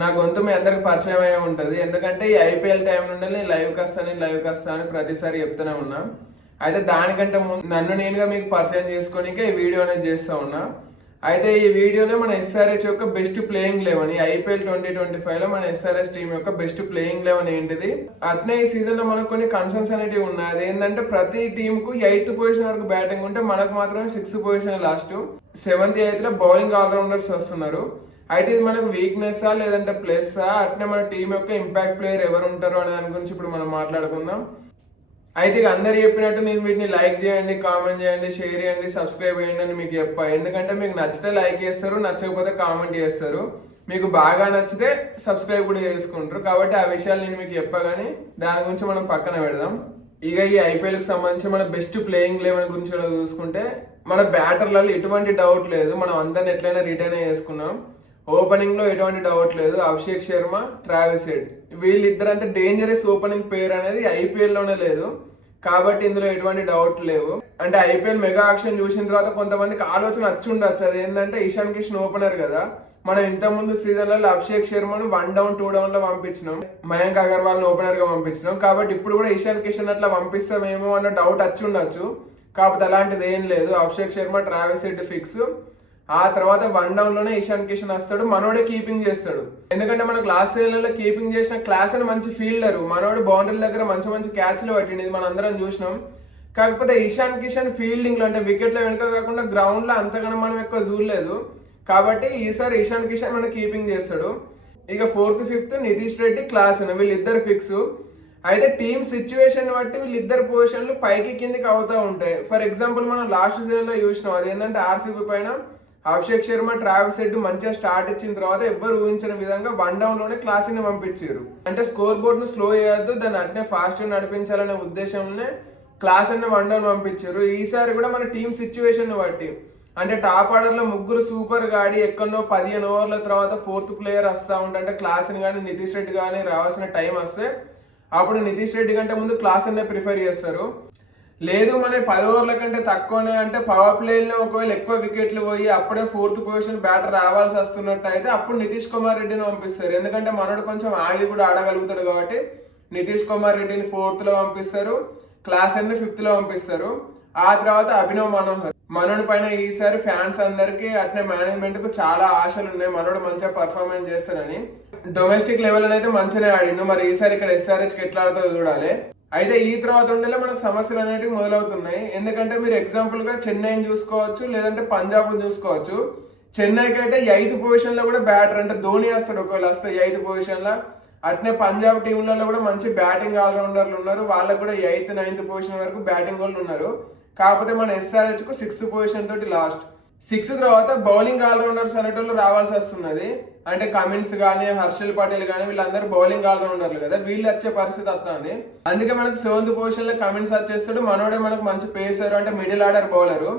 నా గొంతు మీ అందరికి పరిచయం అయ్యే ఉంటుంది. ఎందుకంటే ఈ ఐపీఎల్ టైం నుండి నేను లైవ్కి వస్తాను లైవ్కి వస్తాను అని ప్రతిసారి చెప్తూనే ఉన్నా. అయితే దానికంటే ముందు నన్ను నేనుగా మీకు పరిచయం చేసుకోనికే ఈ వీడియో అనేది చేస్తూ ఉన్నా. అయితే ఈ వీడియోలో మన ఎస్ఆర్హెచ్ యొక్క బెస్ట్ ప్లేయింగ్ లెవెన్ ఈ ఐపీఎల్ ట్వంటీ ట్వంటీ ఫైవ్లో మన ఎస్ఆర్హెచ్ టీం యొక్క బెస్ట్ ప్లేయింగ్ లెవెన్ ఏంటిది? అట్నే ఈ సీజన్లో మనకు కొన్ని కన్సర్న్స్ అనేటివి ఉన్నాయి. అది ఏంటంటే ప్రతి టీంకు ఎయిత్ పొజిషన్ వరకు బ్యాటింగ్ ఉంటే మనకు మాత్రమే సిక్స్త్ పొజిషన్ లాస్ట్ సెవెంత్ ఎయిత్లో బౌలింగ్ ఆల్రౌండర్స్ వస్తున్నారు. అయితే ఇది మనకు వీక్నెస్సా లేదంటే ప్లస్సా అట్నే మన టీం యొక్క ఇంపాక్ట్ ప్లేయర్ ఎవరు ఉంటారు అనే దాని గురించి ఇప్పుడు మనం మాట్లాడుకుందాం. అయితే ఇక అందరు చెప్పినట్టు నేను వీటిని లైక్ చేయండి కామెంట్ చేయండి షేర్ చేయండి సబ్స్క్రైబ్ చేయండి అని మీకు చెప్పా. ఎందుకంటే మీకు నచ్చితే లైక్ చేస్తారు నచ్చకపోతే కామెంట్ చేస్తారు. మీకు బాగా నచ్చితే సబ్స్క్రైబ్ కూడా చేసుకుంటారు. కాబట్టి ఆ విషయాలు నేను మీకు చెప్పా కానీ దాని గురించి మనం పక్కన పెడదాం. ఇక ఈ ఐపీఎల్కి సంబంధించి మన బెస్ట్ ప్లేయింగ్ లెవెన్ గురించి చూసుకుంటే మన బ్యాటర్లలో ఎటువంటి డౌట్ లేదు. మనం అందరిని ఎట్లయినా రిటర్న్ చేసుకున్నాం. ఓపెనింగ్లో ఎటువంటి డౌట్ లేదు. Abhishek Sharma Travis Head. వీళ్ళిద్దరంతా dangerous opening పేరు అనేది ఐపీఎల్లోనే లేదు. కాబట్టి ఇందులో ఎటువంటి డౌట్ లేవు. అంటే ఐపీఎల్ మెగా ఆక్షన్ చూసిన తర్వాత కొంతమందికి ఆలోచన వచ్చి ఉండొచ్చు. అది ఏంటంటే ఇషాన్ కిషన్ ఓపెనర్ కదా. మనం ఇంతకుముందు సీజన్లలో అభిషేక్ శర్మను వన్ డౌన్ టూ డౌన్లో పంపించినాం. మయాంక్ అగర్వాల్ని ఓపెనర్గా ఓపెనర్గా పంపించినాం. కాబట్టి ఇప్పుడు కూడా ఇషాన్ కిషన్ అట్లా పంపిస్తామేమో అన్న డౌట్ వచ్చి ఉండొచ్చు. కాకపోతే అలాంటిది ఏం లేదు. Abhishek Sharma Travis seat fix ఆ తర్వాత వన్ డౌన్లోనే ఇషాన్ కిషన్ వస్తాడు మనోడే కీపింగ్ చేస్తాడు. ఎందుకంటే మనకు లాస్ట్ సీజన్లలో కీపింగ్ చేసిన క్లాస్ అని మంచి ఫీల్డర్ మనోడు బౌండరీ దగ్గర మంచి మంచి క్యాచ్లు పట్టింది మనం అందరం చూసినాం. కాకపోతే ఇషాన్ కిషన్ ఫీల్డింగ్లో అంటే వికెట్ల వెనుక కాకుండా గ్రౌండ్లో అంతగానో మనం ఎక్కువ చూడలేదు. కాబట్టి ఈసారి ఇషాన్ కిషన్ మన కీపింగ్ చేస్తాడు. ఇక fourth fifth Nitish Reddy Klaasen వీళ్ళిద్దరు ఫిక్స్ అయితే టీమ్ సిచ్యువేషన్ బట్టి వీళ్ళిద్దరు పొజిషన్లు పైకి కిందికి అవుతూ ఉంటాయి. ఫర్ ఎగ్జాంపుల్ మనం లాస్ట్ సీజన్లో చూసినాం అది ఏంటంటే ఆర్సీబీ పైన అభిషేక్ శర్మ ట్రావెల్స్ హెడ్ మంచిగా స్టార్ట్ ఇచ్చిన తర్వాత ఎవ్వరు ఊహించిన విధంగా వన్ డౌన్లోనే క్లాస్ని పంపించారు. అంటే స్కోర్ బోర్డ్ను స్లో చేయొద్దు దాన్ని అట్నే ఫాస్ట్ నడిపించాలనే ఉద్దేశంలోనే క్లాస్ అన్న వన్ డౌన్ పంపించారు. ఈసారి కూడా మన టీం సిచ్యువేషన్ బట్టి. అంటే టాప్ ఆర్డర్లో ముగ్గురు సూపర్ గాడి ఎక్కడో పదిహేను ఓవర్ల తర్వాత ఫోర్త్ ప్లేయర్ వస్తా ఉంటే అంటే క్లాస్ కానీ నితీష్ రెడ్డి కానీ రావాల్సిన టైం వస్తే అప్పుడు నితీష్ రెడ్డి కంటే ముందు క్లాస్ అనే ప్రిఫర్ చేస్తారు. లేదు మన పది ఓవర్ల కంటే తక్కువనే అంటే పవర్ ప్లేలో ఒకవేళ ఎక్కువ వికెట్లు పోయి అప్పుడే ఫోర్త్ పొజిషన్ బ్యాటర్ రావాల్సి వస్తున్నట్టు అయితే అప్పుడు నితీష్ కుమార్ రెడ్డిని పంపిస్తారు. ఎందుకంటే మనోడు కొంచెం ఆగి కూడా ఆడగలుగుతాడు కాబట్టి నితీష్ కుమార్ రెడ్డిని ఫోర్త్లో పంపిస్తారు క్లాస్ అన్ని ఫిఫ్త్లో పంపిస్తారు. ఆ తర్వాత అభినవ్ మనోహర్. మనోడి పైన ఈసారి ఫ్యాన్స్ అందరికి అట్నే మేనేజ్మెంట్కు చాలా ఆశలు ఉన్నాయి. మనోడు మంచిగా పర్ఫార్మెన్స్ చేస్తారని డొమెస్టిక్ లెవెల్ అయితే మంచిగా ఆడిండు. మరి ఈసారి ఇక్కడ ఎస్ఆర్హెచ్ ఎట్లా ఆడుతుందో చూడాలి. అయితే ఈ తర్వాత ఉండేలా మనకు సమస్యలు అనేటివి మొదలవుతున్నాయి. ఎందుకంటే మీరు ఎగ్జాంపుల్గా చెన్నైని చూసుకోవచ్చు లేదంటే పంజాబ్ని చూసుకోవచ్చు. చెన్నైకి అయితే ఎయిత్ పొజిషన్లో కూడా బ్యాటర్ అంటే ధోని వస్తాడు ఒకవేళ వస్తే ఎయిత్ పొజిషన్లో అట్నే పంజాబ్ టీంలలో కూడా మంచి బ్యాటింగ్ ఆల్రౌండర్లు ఉన్నారు. వాళ్ళకు కూడా ఎయిత్ నైన్త్ పొజిషన్ వరకు బ్యాటింగ్ వాళ్ళు ఉన్నారు. కాకపోతే మన ఎస్ఆర్హెచ్కు సిక్స్త్ పొజిషన్ తోటి లాస్ట్ సిక్స్ తర్వాత బౌలింగ్ ఆల్రౌండర్స్ అనేటోళ్ళు రావాల్సి వస్తున్నది. అంటే కమిన్స్ కానీ హర్షల్ పటేల్ కానీ వీళ్ళందరూ బౌలింగ్ ఆల్రౌండర్లు కదా. వీళ్ళు వచ్చే పరిస్థితి వస్తుంది అందుకే మనకు సెవెంత్ పొజిషన్లో కమిన్స్ వచ్చేస్తాడు. మనోడే మనకు మంచి పేసర్ అంటే మిడిల్ ఆర్డర్ బౌలరు.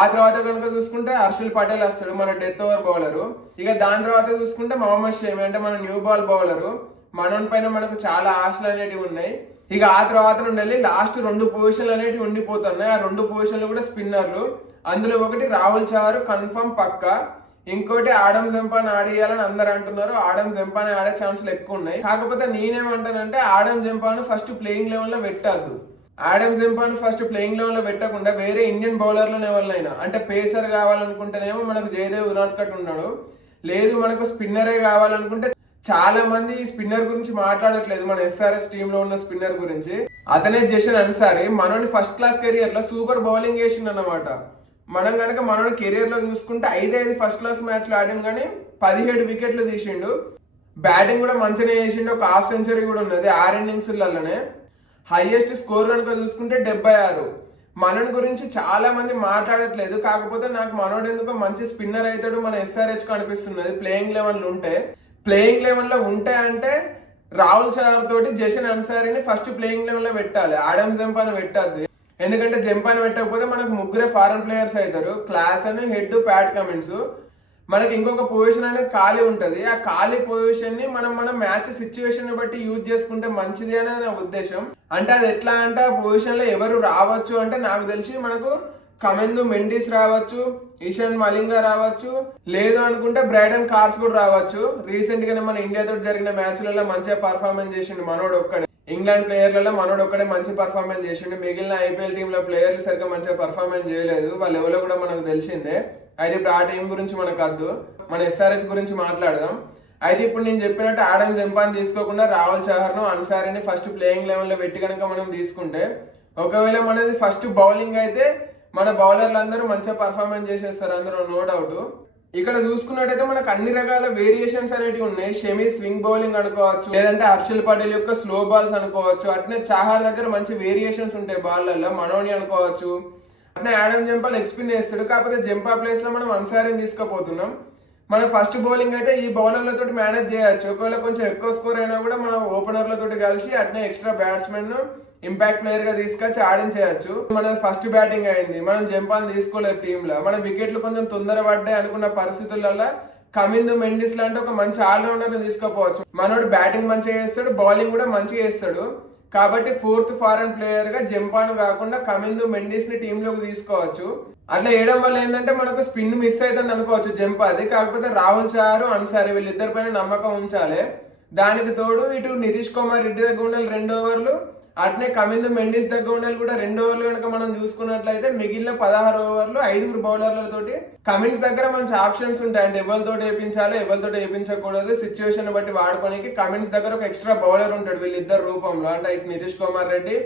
ఆ తర్వాత కనుక చూసుకుంటే హర్షల్ పటేల్ వస్తాడు మన డెత్ ఓవర్ బౌలరు. ఇక దాని తర్వాత చూసుకుంటే మొహమ్మద్ షేమి అంటే మన న్యూ బాల్ బౌలర్. మనోన్ పైన మనకు చాలా ఆశలు అనేటివి ఉన్నాయి. ఇక ఆ తర్వాత నుండి లాస్ట్ రెండు పొజిషన్లు అనేటివి ఉండిపోతున్నాయి. ఆ రెండు పొజిషన్లు కూడా స్పిన్నర్లు. అందులో ఒకటి రాహుల్ చవారు కన్ఫర్మ్ పక్క. ఇంకోటి ఆడమ్ జంపాని ఆడేయాలని అందరు అంటున్నారు. ఆడమ్ జంపాన్ ఆడే ఛాన్సులు ఎక్కువ ఉన్నాయి. కాకపోతే నేనేమంటానంటే ఆడమ్ జంపాన్ ఫస్ట్ ప్లేయింగ్ లెవెన్లో పెట్టద్దు. ఆడమ్ జంపాన్ ఫస్ట్ ప్లేయింగ్ లెవెల్లో పెట్టకుండా వేరే ఇండియన్ బౌలర్లను ఎవరినైనా అంటే పేసర్ కావాలనుకుంటేనేమో మనకు జయదేవ్ ఉనాట్కట్ ఉన్నాడు. లేదు మనకు స్పిన్నరే కావాలనుకుంటే చాలా మంది స్పిన్నర్ గురించి మాట్లాడట్లేదు మన ఎస్ఆర్ఎస్ టీమ్లో ఉన్న స్పిన్నర్ గురించి. అతనే జషన్ అన్సారి మనోని ఫస్ట్ క్లాస్ కెరియర్లో సూపర్ బౌలింగ్ వేసిండు అన్నమాట మనం కనుక మనోడు కెరియర్లో చూసుకుంటే ఐదు ఐదు ఫస్ట్ క్లాస్ మ్యాచ్లు ఆడాం కానీ పదిహేడు వికెట్లు తీసిండు. బ్యాటింగ్ కూడా మంచిగా చేసిండు. ఒక హాఫ్ సెంచరీ కూడా ఉన్నది. ఆరు ఇన్నింగ్స్లలోనే హైయెస్ట్ స్కోర్ కనుక చూసుకుంటే డెబ్బై ఆరు మనన్ గురించి చాలా మంది మాట్లాడట్లేదు. కాకపోతే నాకు మనోడు ఎందుకో మంచి స్పిన్నర్ అవుతాడు మన ఎస్ఆర్హెచ్ కనిపిస్తున్నది ప్లేయింగ్ లెవెన్లు ఉంటే. ప్లేయింగ్ లెవెన్లో ఉంటే అంటే రాహుల్ చహర్ తోటి జషన్ అన్సారీని ఫస్ట్ ప్లేయింగ్ లెవెన్లో పెట్టాలి. ఆడమ్ జంపాన్ పెట్టద్దు. ఎందుకంటే జంపాన్ పెట్టకపోతే మనకు ముగ్గురే ఫారెన్ ప్లేయర్స్ అవుతారు. క్లాస్ అని హెడ్ ప్యాట్ కమెంట్స్ మనకి ఇంకొక పొజిషన్ అనేది ఖాళీ ఉంటుంది. ఆ ఖాళీ పొజిషన్ని మనం మన మ్యాచ్ సిచ్యువేషన్ బట్టి యూజ్ చేసుకుంటే మంచిది అనేది నా ఉద్దేశం. అంటే అది ఎట్లా అంటే ఆ పొజిషన్లో ఎవరు రావచ్చు అంటే నాకు తెలిసి మనకు కమెందు మెండిస్ రావచ్చు ఇషాన్ మలింగా రావచ్చు లేదు అనుకుంటే బ్రైడన్ కార్స్ కూడా రావచ్చు. రీసెంట్ గానే మన ఇండియాతో జరిగిన మ్యాచ్లలో మంచిగా పర్ఫార్మెన్స్ చేసిండు మనోడు ఒక్కడే. ఇంగ్లాండ్ ప్లేయర్లలో మనోడు ఒక్కడే మంచి పర్ఫార్మెన్స్ చేసిండు. మిగిలిన ఐపీఎల్ టీంలో ప్లేయర్లు సరిగ్గా మంచిగా పర్ఫార్మెన్స్ చేయలేదు. వాళ్ళు ఎవరో కూడా మనకు తెలిసిందే. అయితే ఇప్పుడు ఆ టీం గురించి మనకు వద్దు. మన ఎస్ఆర్హెచ్ గురించి మాట్లాడదాం. అయితే ఇప్పుడు నేను చెప్పినట్టు ఆడమ్ జంపాన్ తీసుకోకుండా రాహుల్ చహర్ను అన్సారీని ఫస్ట్ ప్లేయింగ్ లెవెల్లో పెట్టి కనుక మనం తీసుకుంటే ఒకవేళ మనది ఫస్ట్ బౌలింగ్ అయితే మన బౌలర్లు అందరూ మంచిగా పర్ఫార్మెన్స్ చేసేస్తారు. అందరూ నో డౌట్ ఇక్కడ చూసుకున్నట్టయితే మనకు అన్ని రకాల వేరియేషన్స్ అనేటివి ఉన్నాయి. షమి స్వింగ్ బౌలింగ్ అనుకోవచ్చు లేదంటే హర్షల్ పటేల్ యొక్క స్లో బాల్స్ అనుకోవచ్చు. అట్నే చాహార్ దగ్గర మంచి వేరియేషన్స్ ఉంటాయి బాల్లలో మనోని అనుకోవచ్చు. అట్నే యాడమ్ జంపాల్ ఎక్స్పిన్ చేస్తాడు. కాకపోతే జంపా ప్లేస్లో మనం అన్సారీని తీసుకుపోతున్నాం. మన ఫస్ట్ బౌలింగ్ అయితే ఈ బౌలర్లతో మేనేజ్ చేయొచ్చు. ఒకవేళ కొంచెం ఎక్కువ స్కోర్ అయినా కూడా మనం ఓపెనర్లతో కలిసి అట్నే ఎక్స్ట్రా బ్యాట్స్మెన్ ఇంపాక్ట్ ప్లేయర్గా తీసుకొచ్చి ఆడించేయచ్చు. మన ఫస్ట్ బ్యాటింగ్ అయింది. మనం జంపాన్ తీసుకోలేదు టీమ్లో మన వికెట్లు కొంచెం తొందర పడ్డాయి అనుకున్న పరిస్థితులలో కమింద్ మెండిస్ లాంటి ఒక మంచి ఆల్రౌండర్ తీసుకోపోవచ్చు. మనోడు బ్యాటింగ్ మంచిగా చేస్తాడు బౌలింగ్ కూడా మంచిగా చేస్తాడు. కాబట్టి ఫోర్త్ ఫారెన్ ప్లేయర్గా జంపాన్ కాకుండా కమిందు మెండిస్ని టీమ్లోకి తీసుకోవచ్చు. అట్లా వేయడం వల్ల ఏంటంటే మనకు స్పిన్ మిస్ అవుతుంది అనుకోవచ్చు జంప్ అది. కాకపోతే రాహుల్ చారు అన్సారి వీళ్ళిద్దరి పైన నమ్మకం ఉంచాలి. దానికి తోడు ఇటు నితీష్ కుమార్ రెడ్డి దగ్గర ఉండాలి రెండు ఓవర్లు అట్నే కమిందు మెండిస్ దగ్గర ఉండాలి కూడా రెండు ఓవర్లు కనుక మనం చూసుకున్నట్లయితే మిగిలిన పదహారు ఓవర్లు ఐదుగురు బౌలర్లతోటి కమిన్స్ దగ్గర మంచి ఆప్షన్స్ ఉంటాయి. అంటే ఎవరితో వేయించాలి ఎవరితో వేయించకూడదు సిచ్యువేషన్ బట్టి వాడుకోనికి కమిన్స్ దగ్గర ఒక ఎక్స్ట్రా బౌలర్ ఉంటాడు వీళ్ళిద్దరు రూపంలో. అంటే ఇటు నితీష్ కుమార్ రెడ్డి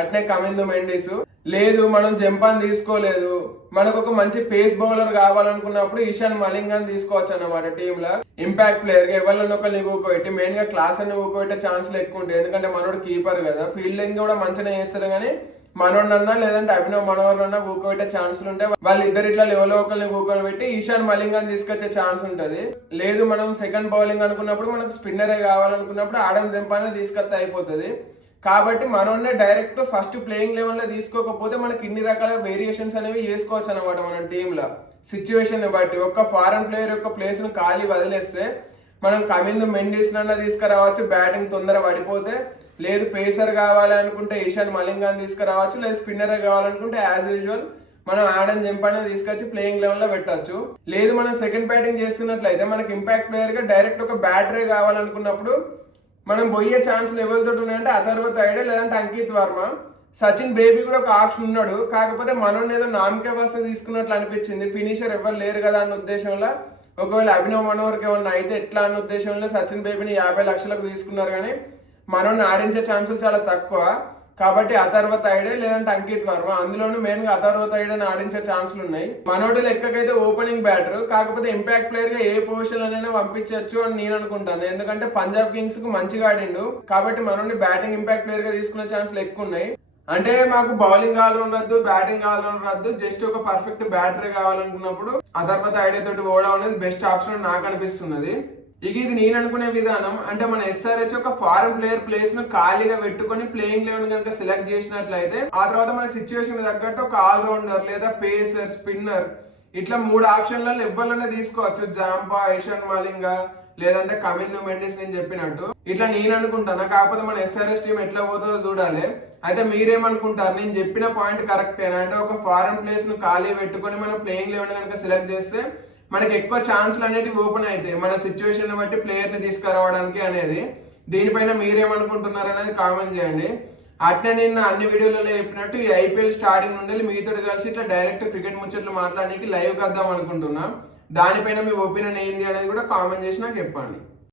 అట్నే కమిందు మెండిస్. లేదు మనం జంపాన్ తీసుకోలేదు. మనకు ఒక మంచి పేస్ బౌలర్ కావాలనుకున్నప్పుడు ఇషాన్ మలింగాన్ తీసుకోవచ్చు అన్నమాట టీమ్లో ఇంపాక్ట్ ప్లేయర్గా ఎవరిని ఒకరిని ఊకోబెట్టి మెయిన్గా క్లాస్ అని ఊకోబెట్టే ఛాన్స్లు ఎక్కువ ఉంటాయి. ఎందుకంటే మనోడు కీపర్ కదా. ఫీల్డింగ్ కూడా మంచిగా చేస్తారు కానీ మనోడన్నా లేదంటే అభినవ్ మనోహర్ అన్నా ఊకోబెట్టే ఛాన్సులు ఉంటాయి. వాళ్ళిద్దరు ఇట్లా ఎవరో ఒకరిని ఊకోబెట్టి పెట్టి మలింగాన్ తీసుకొచ్చే ఛాన్స్ ఉంటుంది. లేదు మనం సెకండ్ బౌలింగ్ అనుకున్నప్పుడు మనకు స్పిన్నరే కావాలనుకున్నప్పుడు ఆడమ్ జంపానే తీసుకొస్తే అయిపోతుంది. కాబట్టి మనోనే డైరెక్ట్ ఫస్ట్ ప్లేయింగ్ లెవెల్లో తీసుకోకపోతే మనకి ఇన్ని రకాల వేరియేషన్స్ అనేవి చేసుకోవచ్చు అనమాట మన టీంలో సిచ్యువేషన్ బట్టి ఒక్క ఫారెన్ ప్లేయర్ యొక్క ప్లేస్ను ఖాళీ వదిలేస్తే మనం కమింద మెండిస్ నన్నా తీసుకురావచ్చు బ్యాటింగ్ తొందర పడిపోతే లేదు పేసర్ కావాలి అనుకుంటే ఈశాన్ మలింగాన్ని తీసుకురావచ్చు లేదు స్పిన్నర్ కావాలనుకుంటే యాజ్ యూజువల్ మనం ఆడన్ జంపాన తీసుకొచ్చి ప్లేయింగ్ లెవెల్లో పెట్టచ్చు. లేదు మనం సెకండ్ బ్యాటింగ్ చేస్తున్నట్లయితే మనకి ఇంపాక్ట్ ప్లేయర్గా డైరెక్ట్ ఒక బ్యాటరీ కావాలనుకున్నప్పుడు మనం పోయే ఛాన్స్ లెవెల్ తోటి ఉన్నాయంటే అథర్వ ఐడే లేదంటే అంకిత్ వర్మ? సచిన్ బేబీ కూడా ఒక ఆప్షన్ ఉన్నాడు. కాకపోతే మనం ఏదో నామిక వస్తే తీసుకున్నట్లు అనిపించింది. ఫినిషర్ ఎవరు లేరు కదా అన్న ఉద్దేశంలో. ఒకవేళ అభినవ్ మనోహర్కి ఏమన్నా అయితే ఎట్లా అన్న ఉద్దేశంలో సచిన్ బేబీని యాభై లక్షలకు తీసుకున్నారు కానీ మనోని ఆడించే ఛాన్సులు చాలా తక్కువ. కాబట్టి అథర్వత్ ఐడే లేదంటే అంకిత్ వర్మ. అందులోనూ మెయిన్గా అథర్వత్ ఐడే ఆడించే ఛాన్స్లు ఉన్నాయి. మనోడి లెక్కకైతే ఓపెనింగ్ బ్యాటర్ కాకపోతే ఇంపాక్ట్ ప్లేయర్గా ఏ పొజిషన్ అయినా పంపించవచ్చు అని నేను అనుకుంటాను. ఎందుకంటే పంజాబ్ కింగ్స్కు మంచిగా ఆడిండు. కాబట్టి మనోడి బ్యాటింగ్ ఇంపాక్ట్ ప్లేయర్గా తీసుకునే ఛాన్సులు ఎక్కువ ఉన్నాయి. అంటే మాకు బౌలింగ్ ఆల్రౌండ్ రద్దు బ్యాటింగ్ ఆల్రౌండ్ రద్దు జస్ట్ ఒక పర్ఫెక్ట్ బ్యాటరీ కావాలనుకున్నప్పుడు అథర్వత్ ఐడియా తోటి పోవడం అనేది బెస్ట్ ఆప్షన్ నాకు అనిపిస్తున్నది. ఇక ఇది నేను అనుకునే విధానం అంటే మన ఎస్ఆర్హెచ్ ఒక ఫారెన్ ప్లేయర్ ప్లేస్ను ఖాళీగా పెట్టుకొని ప్లేయింగ్ లెవెన్ కనుక సెలెక్ట్ చేసినట్లయితే ఆ తర్వాత మన సిచ్యువేషన్ తగ్గట్టు ఒక ఆల్రౌండర్ లేదా పేసర్ స్పిన్నర్ ఇట్లా మూడు ఆప్షన్లలో ఎవరిలోనే తీసుకోవచ్చు. జాంపా ఇషాన్ మాలింగా లేదంటే కవిందు మెండిస్ నేను చెప్పినట్టు. ఇట్లా నేను అనుకుంటాను? కాకపోతే మన ఎస్ఆర్ఎస్ టీం ఎట్లా పోతుందో చూడాలి. అయితే మీరేమనుకుంటారు? నేను చెప్పిన పాయింట్ కరెక్టేనా అంటే ఒక ఫారెన్ ప్లేస్ను ఖాళీ పెట్టుకొని మనం ప్లేయింగ్ లెవెన్ కనుక సెలెక్ట్ చేస్తే మనకి ఎక్కువ ఛాన్స్లు అనేటివి ఓపెన్ అవుతాయి మన సిచ్యువేషన్ బట్టి ప్లేయర్ని తీసుకురావడానికి అనేది. దీనిపైన మీరేమనుకుంటున్నారు అనేది కామెంట్ చేయండి. అట్నే నేను అన్ని వీడియోలలో చెప్పినట్టు ఈ ఐపీఎల్ స్టార్టింగ్ నుండి మీతో కలిసి ఇట్లా డైరెక్ట్ క్రికెట్ ముచ్చట్లు మాట్లాడడానికి లైవ్ కద్దాం అనుకుంటున్నాం. దానిపైన మీ ఒపీనియన్ ఏంది అనేది కూడా కామెంట్ చేసి నాకు చెప్పండి.